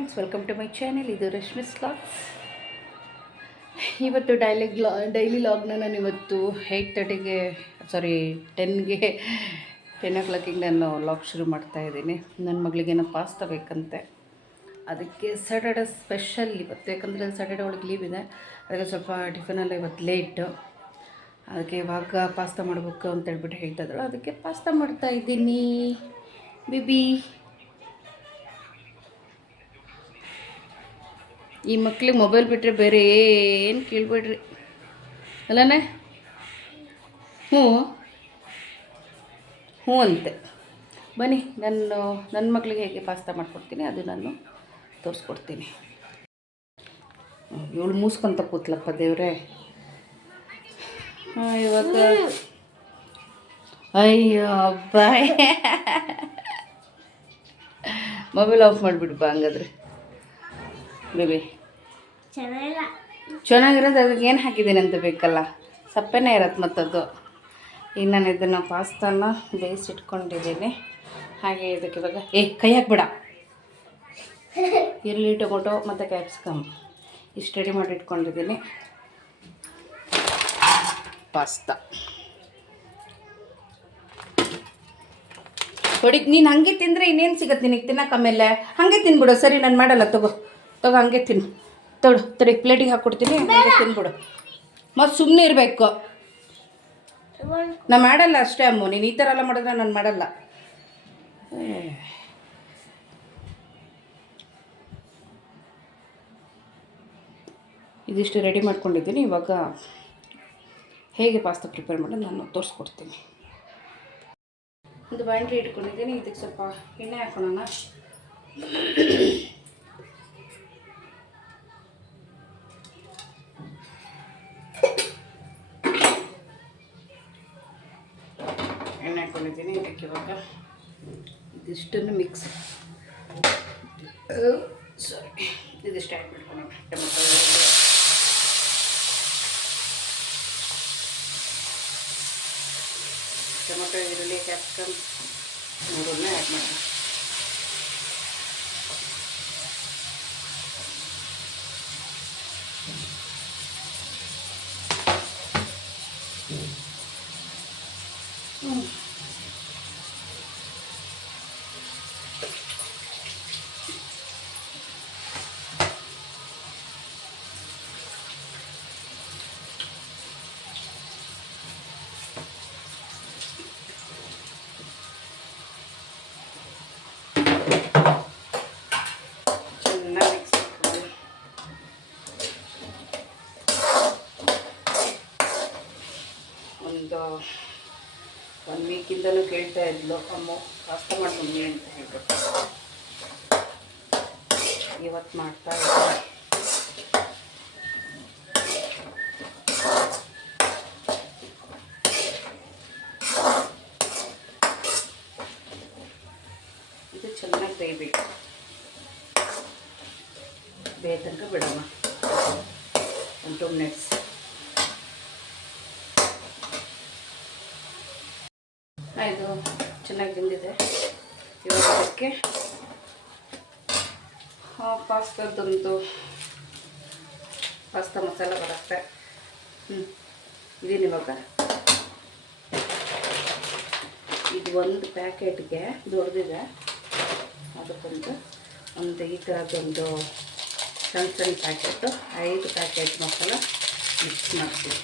Friends, welcome to my channel. ಇದು Rashmi's vlogs. ಇವತ್ತು daily ಲಾಗ್ನ ನಾನು ಇವತ್ತು 8:30ಗೆ 10 o'clock ನಾನು ಲಾಗ್ ಶುರು ಮಾಡ್ತಾಯಿದ್ದೀನಿ. ನನ್ನ ಮಗಳಿಗೇನೋ ಪಾಸ್ತಾ ಬೇಕಂತೆ, ಅದಕ್ಕೆ ಸ್ಯಾಟರ್ಡೆ ಸ್ಪೆಷಲ್ ಇವತ್ತು. ಯಾಕಂದರೆ ಸ್ಯಾಟರ್ಡೆ ಒಳಗೆ ಲೀವ್ ಇದೆ, ಅದಕ್ಕೆ ಸ್ವಲ್ಪ ಟಿಫನೆಲ್ಲ ಇವತ್ತು ಲೇಟು. ಅದಕ್ಕೆ ಇವಾಗ ಪಾಸ್ತಾ ಮಾಡಬೇಕು ಅಂತ ಹೇಳ್ಬಿಟ್ಟು ಹೇಳ್ತಾಯಿದ್ರು. ಅದಕ್ಕೆ ಪಾಸ್ತಾ ಮಾಡ್ತಾಯಿದ್ದೀನಿ. ಬೇಬಿ, ಈ ಮಕ್ಳಿಗೆ ಮೊಬೈಲ್ ಬಿಟ್ಟರೆ ಬೇರೆ ಏನು ಕೇಳಬೇಡ್ರಿ ಅಲ್ಲನೇ. ಹ್ಞೂ ಅಂತೆ. ಬನ್ನಿ, ನನ್ನ ಮಕ್ಳಿಗೆ ಹೇಗೆ ಪಾಸ್ತಾ ಮಾಡ್ಕೊಡ್ತೀನಿ ಅದು ನಾನು ತೋರಿಸ್ಕೊಡ್ತೀನಿ. ಇವಳು ಮೂಸ್ಕೊಂತ ಕೂತ್ಲಪ್ಪ ದೇವ್ರೆ. ಇವಾಗ ಅಯ್ಯೋ ಬಾಯ್, ಮೊಬೈಲ್ ಆಫ್ ಮಾಡಿಬಿಡು ಬಾ ಹಂಗಾದ್ರೆ. ಬೇಬಿ ಚೆನ್ನಾಗಿರೋದು, ಅದಕ್ಕೆ ಏನು ಹಾಕಿದ್ದೀನಿ ಅಂತ ಬೇಕಲ್ಲ, ಸಪ್ಪೆನೇ ಇರತ್ತೆ ಮತ್ತದು. ಈಗ ನಾನು ಇದನ್ನು ಪಾಸ್ತಾನ ಬೇಯಿಸಿಟ್ಕೊಂಡಿದ್ದೀನಿ. ಹಾಗೆ ಇದಕ್ಕೆ ಇವಾಗ ಕೈ ಹಾಕ್ಬೇಡ. ಈರುಳ್ಳಿ, ಟೊಮೊಟೊ ಮತ್ತು ಕ್ಯಾಪ್ಸಿಕಮ್ ಇಷ್ಟು ರೆಡಿ ಮಾಡಿ ಇಟ್ಕೊಂಡಿದ್ದೀನಿ. ಪಾಸ್ತಾ ನೀನು ಹಾಗೆ ತಿಂದರೆ ಇನ್ನೇನು ಸಿಗುತ್ತೆ ನಿನಗೆ ತಿನ್ನಕ್ಕೆ? ಆಮೇಲೆ ಹಾಗೆ ತಿನ್ಬಿಡು. ಸರಿ, ನಾನು ಮಾಡಲ್ಲ, ತಗೋ ಹಾಗೆ ತಿನ್ನು. ತಡಿ ಪ್ಲೇಟಿಗೆ ಹಾಕ್ಕೊಡ್ತೀನಿ, ಹಾಗೆ ತಿನ್ಬಿಡು. ಮತ್ತು ಸುಮ್ಮನೆ ಇರಬೇಕು. ನಾನು ಮಾಡಲ್ಲ ಅಷ್ಟೇ ಅಮ್ಮು, ನೀನು ಈ ಥರ ಎಲ್ಲ ಮಾಡಿದ್ರೆ ನಾನು ಮಾಡಲ್ಲ. ಇದಿಷ್ಟು ರೆಡಿ ಮಾಡ್ಕೊಂಡಿದ್ದೀನಿ. ಇವಾಗ ಹೇಗೆ ಪಾಸ್ತಾ ಪ್ರಿಪೇರ್ ಮಾಡೋದು ನಾನು ತೋರಿಸ್ಕೊಡ್ತೀನಿ. ಒಂದು ಬಾಂಡ್ಲಿ ಇಟ್ಕೊಂಡಿದ್ದೀನಿ. ಇದಕ್ಕೆ ಸ್ವಲ್ಪ ಎಣ್ಣೆ ಹಾಕೋಣ. ಎಣ್ಣೆ ಹಾಕ್ಕೊಂಡಿದ್ದೀನಿ. ಇದಕ್ಕೆ ಇವಾಗ ಇದಿಷ್ಟನ್ನು ಇದಿಷ್ಟು ಆ್ಯಡ್ ಮಾಡ್ಕೊಳ್ಳೋಣ. ಟೊಮೊಟೊ, ಈರುಳ್ಳಿ, ಕ್ಯಾಪ್ಸಿಕಮ್ ಮೂರನ್ನ ಆ್ಯಡ್ ಮಾಡೋಣ. ಒಂದು ವೀಕಿಂದಲೂ ಕೇಳ್ತಾ ಇದ್ಲು, ಅಮ್ಮ ಪಾಸ್ತಾ ಮಾಡ್ಕೊಂಡಿ ಅಂತ ಹೇಳ್ಬಿಟ್ಟು. ಇವತ್ತು ಮಾಡ್ತಾ ಇದ್ದೆ. ಇದು ಚೆನ್ನಾಗಿ ಬೇಯಬೇಕು. ಬೇಯ ತನಕ ಬಿಡೋಣ, ಒಂದು 2 minutes. ಇದು ಚೆನ್ನಾಗಿ ಬೆಂದಿದೆ. ಇವಾಗ ಅದಕ್ಕೆ ಪಾಸ್ತಾದೊಂದು ಪಾಸ್ತಾ ಮಸಾಲ ಬರುತ್ತೆ. ಇದೇನಿವಾಗ ಇದು ಒಂದು ಪ್ಯಾಕೆಟ್ಗೆ ದೊಡ್ಡದಿದೆ, ಅದಕ್ಕೊಂದು ಈ ಥರದ್ದೊಂದು ಸಣ್ಣ ಪ್ಯಾಕೆಟು 5 ಪ್ಯಾಕೆಟ್ ಮಸಾಲ ಮಿಕ್ಸ್ ಮಾಡ್ತೀವಿ.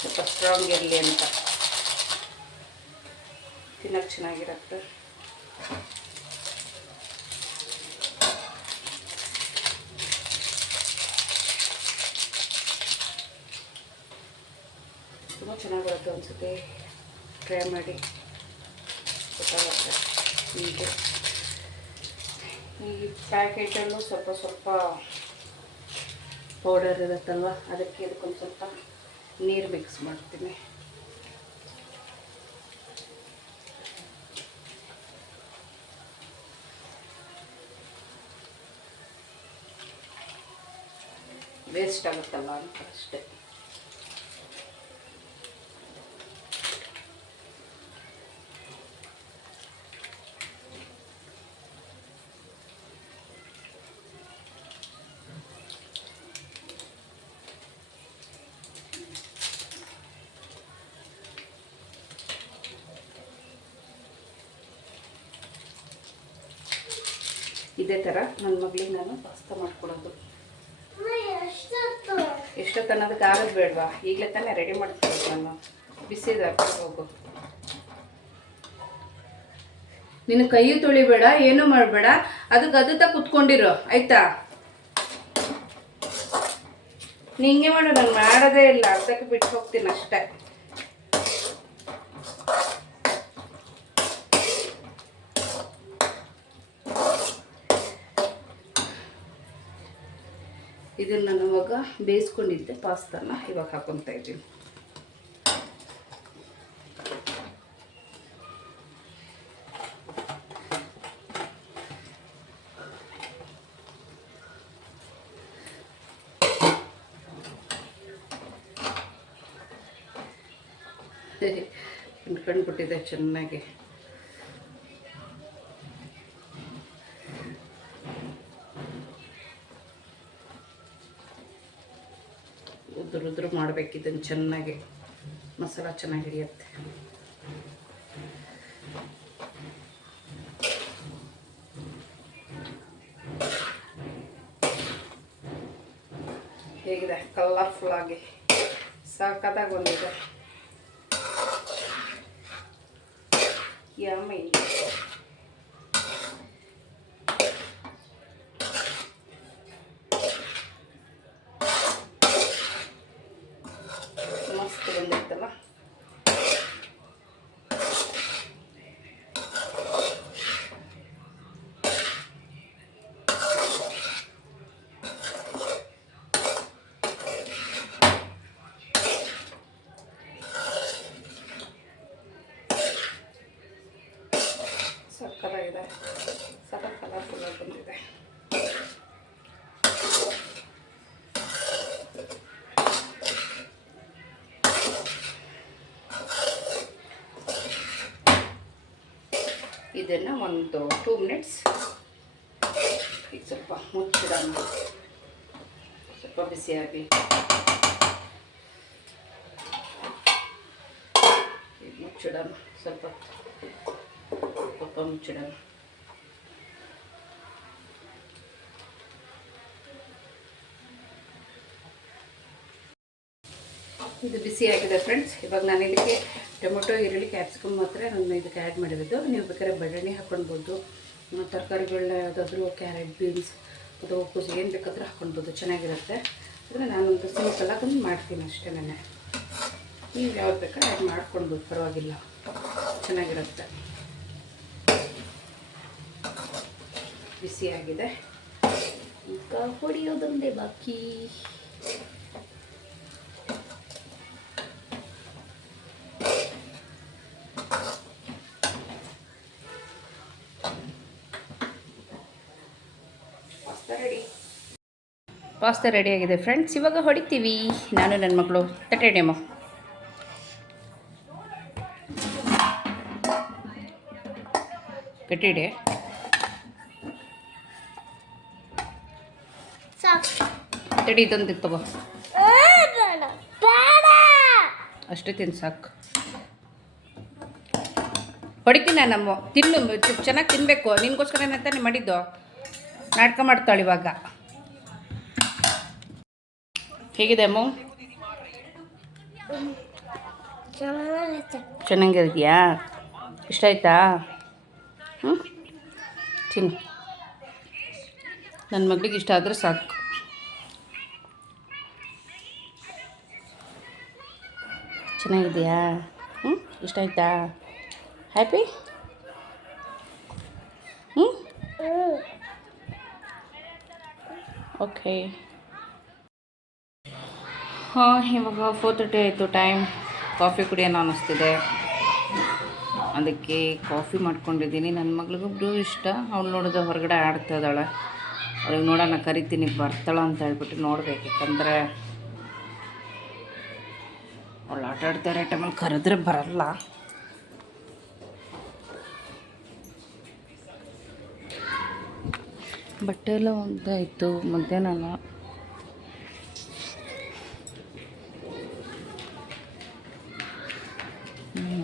ಸ್ವಲ್ಪ ಸ್ಟ್ರಾಂಗ್ ಇರಲಿ ಅಂತ, ತಿನ್ನೋಕ್ಕೆ ಚೆನ್ನಾಗಿರುತ್ತೆ. ತುಂಬ ಚೆನ್ನಾಗಿ ಬರುತ್ತೆ. ಅನಿಸುತ್ತೆ, ಟ್ರೈ ಮಾಡಿ, ಗೊತ್ತಾಗುತ್ತೆ. ಹೀಗೆ ಈ ಪ್ಯಾಕೆಟಲ್ಲೂ ಸ್ವಲ್ಪ ಪೌಡರ್ ಇರುತ್ತಲ್ವ, ಅದಕ್ಕೆ ಇದಕ್ಕೊಂದು ಸ್ವಲ್ಪ ನೀರು ಮಿಕ್ಸ್ ಮಾಡ್ತೀನಿ. ವೇಸ್ಟ್ ಆಗುತ್ತಲ್ಲ ಅಂತ ಅಷ್ಟೇ. ಇದೇ ಥರ ನನ್ನ ಮಗಳಿಗೆ ನಾನು ಪಾಸ್ತಾ ಮಾಡಿಕೊಡೋದು. ಎಷ್ಟೊತ್ತು ಅನ್ನೋದಕ್ಕೆ ಆಗೋದು ಬೇಡವಾ? ಈಗಲೇ ತಾನೇ ರೆಡಿ ಮಾಡ್ತೀನಿ ನಾನು. ಬಿಸಿದ ಹೋಗು. ನಿನ್ನ ಕೈಯು ತೊಳಿಬೇಡ, ಏನೂ ಮಾಡಬೇಡ, ಅದಕ್ಕೆ ಅದು ಕುತ್ಕೊಂಡಿರೋ ಆಯ್ತಾ? ನೀ ಹಿಂಗೆ ಮಾಡು, ನಾನು ಮಾಡೋದೇ ಇಲ್ಲ, ಅರ್ಧಕ್ಕೆ ಬಿಟ್ಟು ಹೋಗ್ತೀನಿ ಅಷ್ಟೇ. ಇದನ್ನು ನಾನು ಇವಾಗ ಬೇಯಿಸ್ಕೊಂಡಿದ್ದೆ ಪಾಸ್ತಾನ ಇವಾಗ ಹಾಕೊತಾ ಇದ್ದೀನಿ. ಕಂಡುಬಿಟ್ಟಿದೆ ಚೆನ್ನಾಗಿ. ಉದುರು ಮಾಡಬೇಕಿದ್ದನ್ನು ಚೆನ್ನಾಗಿ, ಮಸಾಲ ಚೆನ್ನಾಗಿ ಹಿಡಿಯುತ್ತೆ. ಹೇಗಿದೆ ಕಲರ್ಫುಲ್ ಆಗಿ ಸಾಕಾದಾಗ ಬಂದಿದೆ. ಯಮ್ಮಿ. ಮಸ್ತ್ ಬಂದಿತ್ತಲ್ಲ. ಸಕ್ಕತ್ತಾಗಿದೆ, ಸಖತ್ ಕಲರ್ಫುಲ್ ಆಗಿ ಬಂದಿದೆ. ಇದನ್ನು ಒಂದು 2 ಮಿನಿಟ್ಸ್ ಈಗ ಸ್ವಲ್ಪ ಮುಚ್ಚಿಡೋಣ, ಸ್ವಲ್ಪ ಬಿಸಿಯಾಗಿ. ಈಗ ಮುಚ್ಚಿಡೋಣ, ಸ್ವಲ್ಪ ಮುಚ್ಚಿಡೋಣ. ಇದು ಬಿಸಿಯಾಗಿದೆ ಫ್ರೆಂಡ್ಸ್. ಇವಾಗ ನಾನು ಇದಕ್ಕೆ ಟೊಮೊಟೊ, ಈರುಳ್ಳಿ, ಕ್ಯಾಪ್ಸಿಕಮ್ ಮಾತ್ರ ನಾನು ಇದಕ್ಕೆ ಆ್ಯಡ್ ಮಾಡಿರೋದು. ನೀವು ಬೇಕಾದ್ರೆ ಬಟಾಣಿ ಹಾಕ್ಕೊಳ್ಬೋದು, ತರಕಾರಿಗಳನ್ನ ಯಾವುದಾದ್ರೂ ಕ್ಯಾರೆಟ್, ಬೀನ್ಸ್ ಅಥವಾ ಕೂಸು ಏನು ಬೇಕಾದರೂ ಹಾಕ್ಕೊಳ್ಬೋದು, ಚೆನ್ನಾಗಿರುತ್ತೆ. ಆದರೆ ನಾನೊಂದು ಸಿಂಪಲ್ಲಾಗಿ ಮಾಡ್ತೀನಿ ಅಷ್ಟೇ. ನೀವು ಯಾವ್ದು ಬೇಕಾದ್ರೆ ಆ್ಯಡ್ ಮಾಡ್ಕೊಳ್ಬೋದು, ಪರವಾಗಿಲ್ಲ, ಚೆನ್ನಾಗಿರುತ್ತೆ. ಬಿಸಿಯಾಗಿದೆ, ಈಗ ಹೊಡಿಯೋದೊಂದೇ ಬಾಕಿ. ಪಾಸ್ತಾ ರೆಡಿಯಾಗಿದೆ ಫ್ರೆಂಡ್ಸ್. ಇವಾಗ ಹೊಡಿತೀವಿ ನಾನು ನನ್ನ ಮಗಳು. ತಟ್ಟೆಡೆಮೋ ಕಟ್ಟಿಡೆ. ತಡಿ, ಇದೊಂದು ತಗೋ, ಅಷ್ಟೇ ತಿನ್ನು ಸಾಕು. ಹೊಡಿತೀನಿ ನಮ್ಮ ತಿನ್ನು, ಚೆನ್ನಾಗಿ ತಿನ್ನಬೇಕು. ನಿನಗೋಸ್ಕರ ತಾನೇ ಮಾಡಿದ್ದು. ನಾಟಕ ಮಾಡ್ತಾಳೆ ಇವಾಗ. ಹೇಗಿದೆ ಅಮ್ಮ? ಚೆನ್ನಾಗಿದೆಯಾ? ಇಷ್ಟ ಆಯ್ತಾ? ತಿನ್ನು. ನನ್ನ ಮಗಳಿಗೆ ಇಷ್ಟ ಆದರೆ ಸಾಕು. ಚೆನ್ನಾಗಿದೆಯಾ? ಇಷ್ಟ ಆಯ್ತಾ? ಹ್ಯಾಪಿ? ಓಕೆ. ಇವಾಗ 4:30 ಆಯಿತು ಟೈಮ್. ಕಾಫಿ ಕುಡಿಯೋಣ ಅನ್ನಿಸ್ತಿದೆ, ಅದಕ್ಕೆ ಕಾಫಿ ಮಾಡ್ಕೊಂಡಿದ್ದೀನಿ. ನನ್ನ ಮಗಳಿಗೊಬ್ರು ಇಷ್ಟ, ಅವಳು ನೋಡಿದ್ರೆ ಹೊರಗಡೆ ಆಡ್ತಾ ಇದ್ದಾಳೆ. ಅವ್ರಿಗೆ ನೋಡೋಣ ಕರಿತೀನಿ ಬರ್ತಾಳ ಅಂತ ಹೇಳ್ಬಿಟ್ಟು ನೋಡ್ಬೇಕು. ಯಾಕಂದರೆ ಅವಳು ಆಟ ಆಡ್ತಾರೆ ಟೈಮಲ್ಲಿ ಕರೆದ್ರೆ ಬರಲ್ಲ. ಬಟ್ಟೆ ಎಲ್ಲ ಒಂದಾಯಿತು ಮಧ್ಯಾಹ್ನ.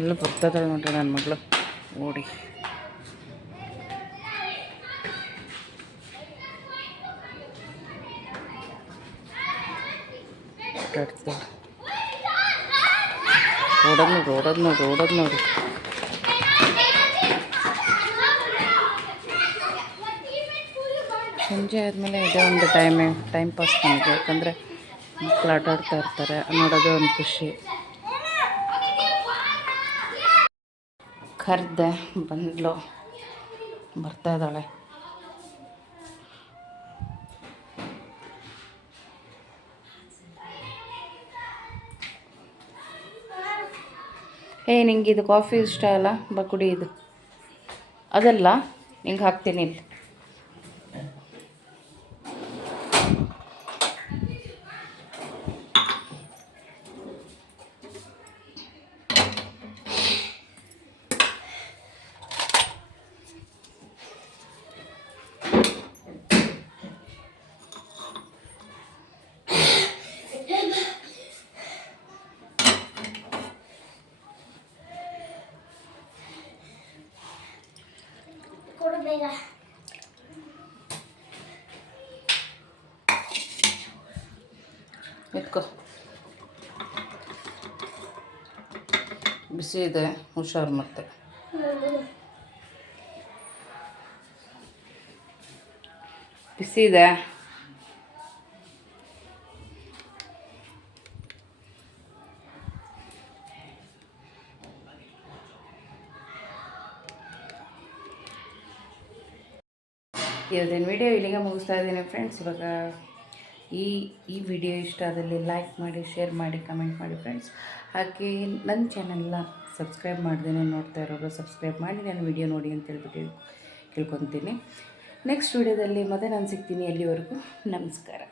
ಎಲ್ಲ ಬರ್ತಾಯಿದ್ದಾಳೆ ನೋಡ್ರಿ ನನ್ನ ಮಗಳು ಓಡಿ. ಓಡೋದು ನೋಡಿ. ಸಂಜೆ ಆದಮೇಲೆ ಇದೇ ಒಂದು ಟೈಮ್ ಪಾಸ್ ನನಗೆ. ಯಾಕಂದರೆ ಮಕ್ಕಳು ಆಟ ಆಡ್ತಾ ಇರ್ತಾರೆ, ನೋಡೋದೇ ಒಂದು ಖುಷಿ. ಕರೆದೆ ಬಂದ್ಲು, ಬರ್ತಾ ಇದ್ದಾಳೆ. ನಿಂಗೆ ಇದು ಕಾಫಿ ಇಷ್ಟ ಅಲ್ಲ, ಕುಡಿ ಇದು. ಅದಲ್ಲ, ನಿಂಗೆ ಹಾಕ್ತೀನಿ ಇಲ್ಲಿ. ಎತ್ಕೋ, ಬಿಸಿ ಇದೆ, ಹುಷಾರು. ಮತ್ತೆ ಬಿಸಿ ಇದೆ. ಇವತ್ತಿನ ವಿಡಿಯೋ ಇಲ್ಲಿಗೆ ಮುಗಿಸ್ತಾ ಇದ್ದೀನಿ ಫ್ರೆಂಡ್ಸ್. ಇವಾಗ ಈ ವಿಡಿಯೋ ಇಷ್ಟ ಆದಲ್ಲಿ ಲೈಕ್ ಮಾಡಿ, ಶೇರ್ ಮಾಡಿ, ಕಮೆಂಟ್ ಮಾಡಿ ಫ್ರೆಂಡ್ಸ್. ಹಾಗೆ ನನ್ನ ಚಾನಲ್ನ ಸಬ್ಸ್ಕ್ರೈಬ್ ಮಾಡ್ದೇನೆ ನೋಡ್ತಾ ಇರೋರು ಸಬ್ಸ್ಕ್ರೈಬ್ ಮಾಡಿ ನನ್ನ ವಿಡಿಯೋ ನೋಡಿ ಅಂತ ಹೇಳ್ಬಿಟ್ಟು ಕೇಳ್ಕೊತೀನಿ. ನೆಕ್ಸ್ಟ್ ವಿಡಿಯೋದಲ್ಲಿ ಮತ್ತೆ ನಾನು ಸಿಗ್ತೀನಿ. ಅಲ್ಲಿವರೆಗೂ ನಮಸ್ಕಾರ.